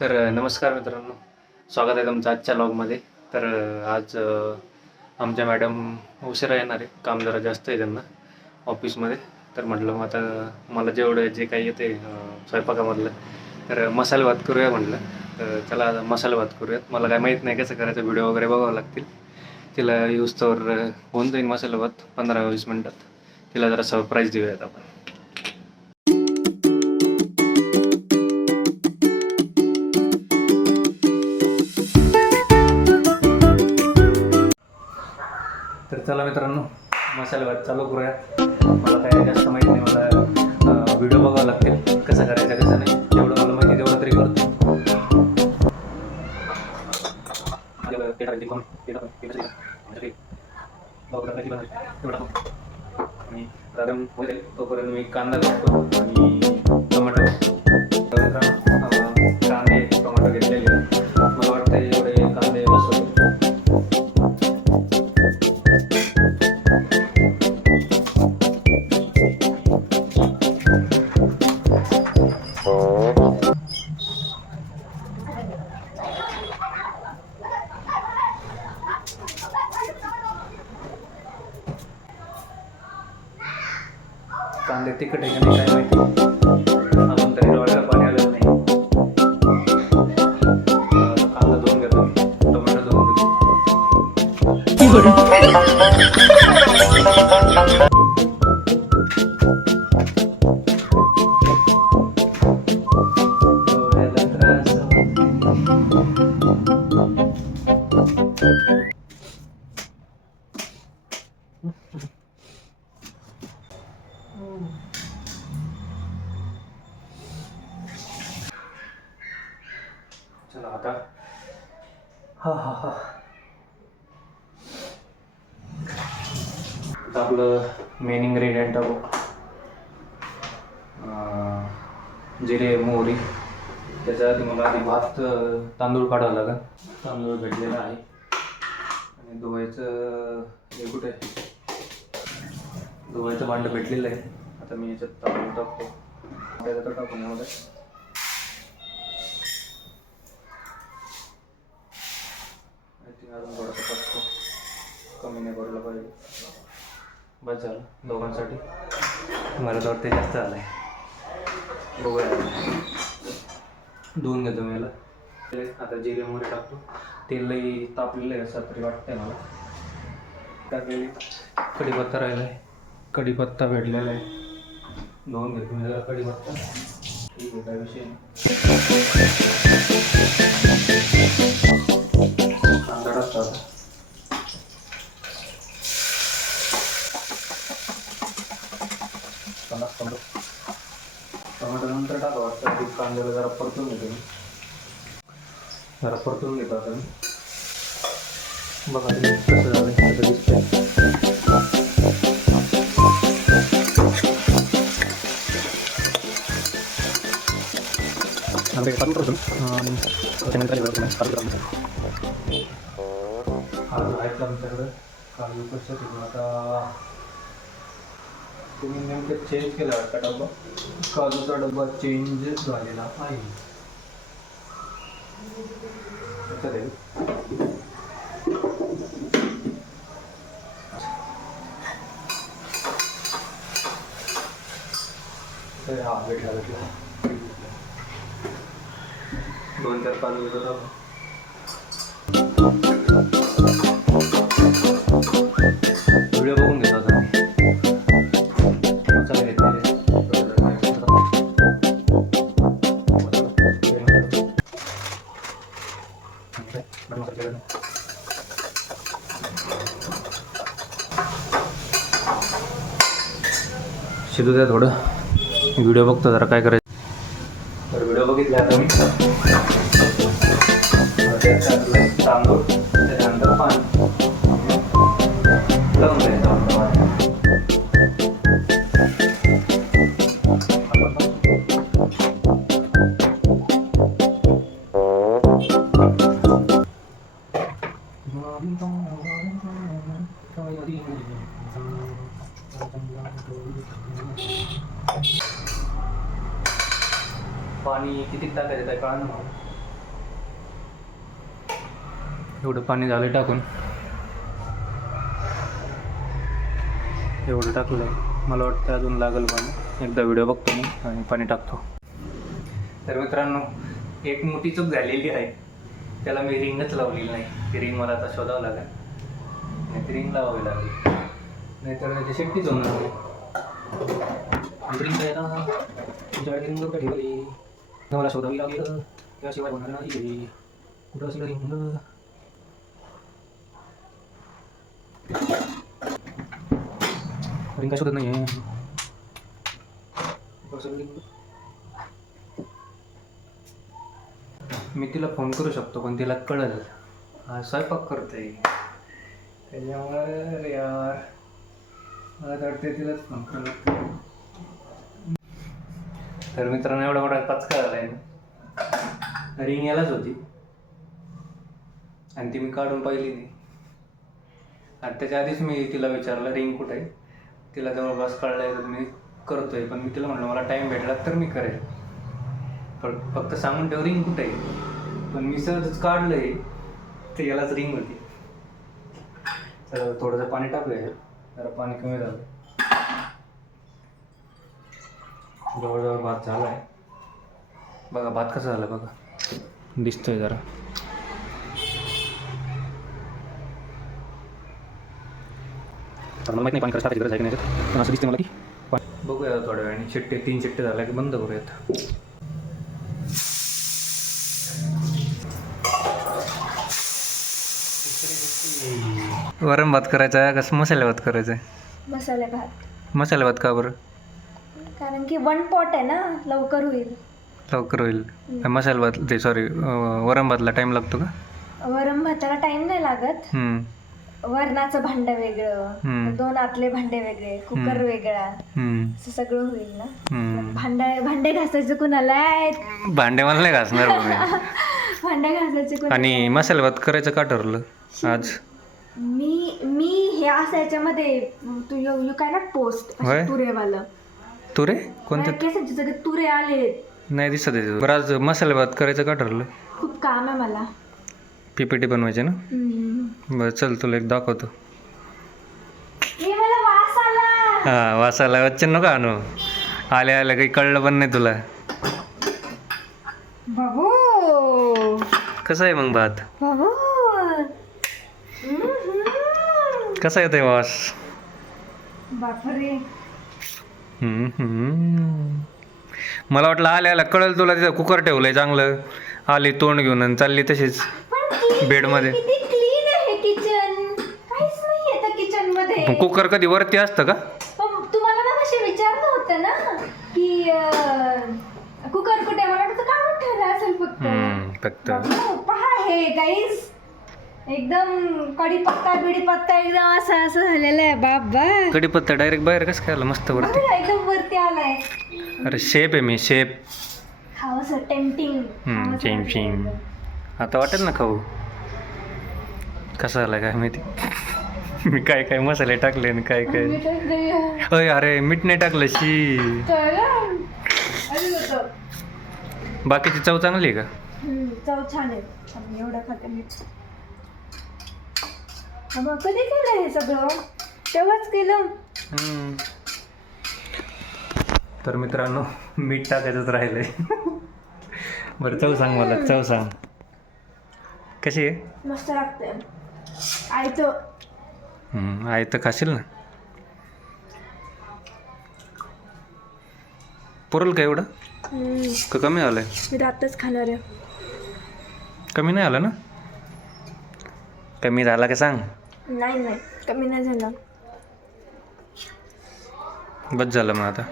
नमस्कार मित्रांनो, स्वागत आहे तुमचं आजच्या लॉगमध्ये. आज आमच्या मॅडम उशिरा येणार आहे, काम जरा जास्त आहे त्यांना ऑफिसमध्ये. तर म्हटलं मग आता मला जेवढं जे काही येते स्वयंपाकामधलं, तर मसाले भात करूया म्हटलं. तर चला आता मसाले भात करूयात. मला काय माहीत नाही कसं करायचं, व्हिडिओ वगैरे बघावं लागतील. तिला यूजतोवर होऊन जाईल मसाले भात 15-20 मिनटात. तिला जरा सरप्राईज देऊयात आपण. तर चला मित्रांनो, मसाले भात चालू करूया. मला काय जास्त माहीत नाही, मला व्हिडिओ बघावं लागतील कसं करायचं कसं नाही. जेवढं मला माहिती तेवढं तरी करतो. आणि तोपर्यंत मी कांदा घालतो आणि टोमॅटो. कांदे टोमॅटो घेतलेले, मला वाटतं एवढे कांदे बसवले. कांदे तिखट आहे का नाही काय माहिती, अजून तरी डोळ्याला पाणी आलं नाही. कांदा धुवून घेतो मी, टोमॅटो धुवून घेतो. डोळ्याला त्रास चला आता. हा हा हा आता आपलं मेन इन्ग्रेडियंट टाकू. जिरे मोहरी. त्याच्या आधी मला आधी भात तांदूळ काढावं लागेल. तांदूळ भेटलेला आहे आणि धुवायचं हे कुठे धुवायचं भांडं भेटलेलं आहे. आता मी याच्यात तांदूळ टाकतो. त्याला तर टाकून यामध्ये अजून थोडासा टाकतो, कमी नाही पडलं पाहिजे. बस झालं दोघांसाठी. मला तर वाटतं जास्त झालं आहे. बघूया, धुवून घेतो मी याला. आता जिरे मोहरी टाकतो. तेलही तापलेलं आहे असं तरी वाटतंय मला. टाकलेली कढीपत्ता राहिला आहे, कढीपत्ता भेटलेला आहे. धुवून घेतो मी जरा कढीपत्ता. ठीक आहे, काय विषय नाही. कांदा टाकतो आता. टोमॅटो नंतर टाका वाटतं. आधी कांद्याला जरा परतून घेतो मी. जरा परतून घेतो आता मी. बघा कसं झालं, कसं दिसतंय. काजू आहेत आमच्याकडं. काजू कसं तिकडून आता तुम्ही नेमकं चेंज केला का डब्बा? काजूचा डब्बा चेंज झालेला आहे. हा भेटला 2-4 काजू येतो. व्हिडिओ बघून घेतो आता मी. मसाले घेतलेले शिजू द्या थोडं. व्हिडिओ बघतो जरा काय करायचं. तर व्हिडिओ बघितले आता मी. तांदूळ, त्याच्यानंतर पाणी लावून द्यायचं. पाणी किती टाकायचं काय कळलं ना. एवढं पाणी झालं टाकून, एवढं टाकलं. मला वाटतं अजून लागेल पाणी. एकदा व्हिडिओ बघतो मी आणि पाणी टाकतो. तर मित्रांनो, एक मोठी चूक झालेली आहे. त्याला मी रिंगच लावलेली नाही. ती रिंग मला आता शोधावं लागेल, नाही ती रिंग लावावी लागेल, नाहीतर त्याची शेफ्टीच होणार नाही. रिंग आहे ना, तुमच्याकडे रिंग कुठं ठेवली मला शोधावी लागेल, त्याशिवाय होणार नाही. कुठं असेल रिंग? रिंग काय शोधत नाही आहे. मी तिला फोन करू शकतो, पण तिला कळलं हा स्वयंपाक करतोय. त्याच्यामुळे यार मला वाटते तिलाच फोन करावं लागतं. तर मित्रांनो, एवढा मोठा पचका झाला आहे. रिंग यालाच होती आणि ती मी काढून पाहिली नाही. आणि त्याच्या आधीच मी तिला विचारलं रिंग कुठे आहे. तिला जवळपास कळलं आहे तर मी करतोय. पण मी तिला म्हटलं मला टाईम भेटला तर मी करेल, पण फक्त सांगून ठेव रिंग कुठे आहे. पण मी सहजच काढलं आहे तर यालाच रिंग होती. तर थोडंसं पाणी टाकूया, जरा पाणी कमी झालं. जवळजवळ भात झाला आहे बघा. भात कसा झाला बघा, दिसतोय जरा. मला माहिती नाही पाणी कसं टाकायची गरज आहे की नाही, पण असं दिसते मला की बघूया थोड्या वेळाने. शिट्टे 3 शिट्टे झाल्या की बंद करूयात. वरण भात करायचा आहे कसं मसाले भात करायचा आहे? मसाले भात. मसाले भात का बरं? कारण की 1 पॉट आहे ना, लवकर होईल. लवकर होईल. मसाले भात ते सॉरी वरण भातला टाईम लागतो का? वरण भाताला टाइम नाही लागत. वरणाचं भांड वेगळं, 2 आतले भांडे वेगळे, कुकर वेगळा, असं सगळं होईल ना. भांडे घासायचे कुणाला आहेत? भांडे मला नाही घासणार भांडे घासायचे कुणाला? आणि मसाले भात करायचं का ठरलं आज? मी हे असं याच्यामध्ये तू यू कॅन नॉट पोस्ट तुरेवालं. तुरे कोणते? केसांचे सगळे तुरे आले नाही दिसत आहे. बरं आज मसाले भात करायचं का ठरलं? खूप काम आहे मला. PPT बनवायचे ना? बरं चल तुला एक दाखवतो. मला वास आला. हां वास आला. वच्चन नको आणू. आल्या आल्या काही कळलं पण नाही तुला. बाबू कसं आहे मग भात? बाबू कसा येतोय वास? बापरे. मला वाटलं आल्या आल्या कळलं तुला. तिथं कुकर ठेवलंय चांगलं. आली तोंड घेऊन आणि चालली तशीच बेडमध्ये. किती क्लीन आहे किचन. काहीच नाही आहे त्या किचन मध्ये. कुकर कधी वरती असतं का? तुम्हाला ना कसे विचारलं होतं ना की कुकर कुठे, मला वाटतं काढून ठेवलं असेल फक्त. पहा हे गाईज, एकदम कढीपत्ता बिडीपत्ता एकदम असं झालेलं आहे. बाबा कढीपत्ता डायरेक्ट बाहेर कसं काय आला मस्त वरती? एकदम वरती आलाय. अरे शेप आहे मी, शेप. खावं असं टेम्पटिंग. चिंग आता वाटेल ना खाऊ. कसं आलं काय माहिती. मी काय काय मसाले टाकले आणि काय काय. अय अरे मीठ नाही टाकलं शी. बाकीची चव चांगली आहे का? चव छान आहे. एवढा खाते मीठ. मग कधी केलं हे सगळं? तेव्हाच केलं. तर मित्रांनो मीठ टाकायचंच राहिलंय. बरं चव सांग मला, चव सांग कशी आहे? मस्त लागते. आई तर खाशील ना? पुरल का एवढं का कमी आलंय? मी रातच खाणार आहे. कमी नाही आलं ना? कमी झाला का सांग? नाही कमी नाही झालं. बस झालं मग आता.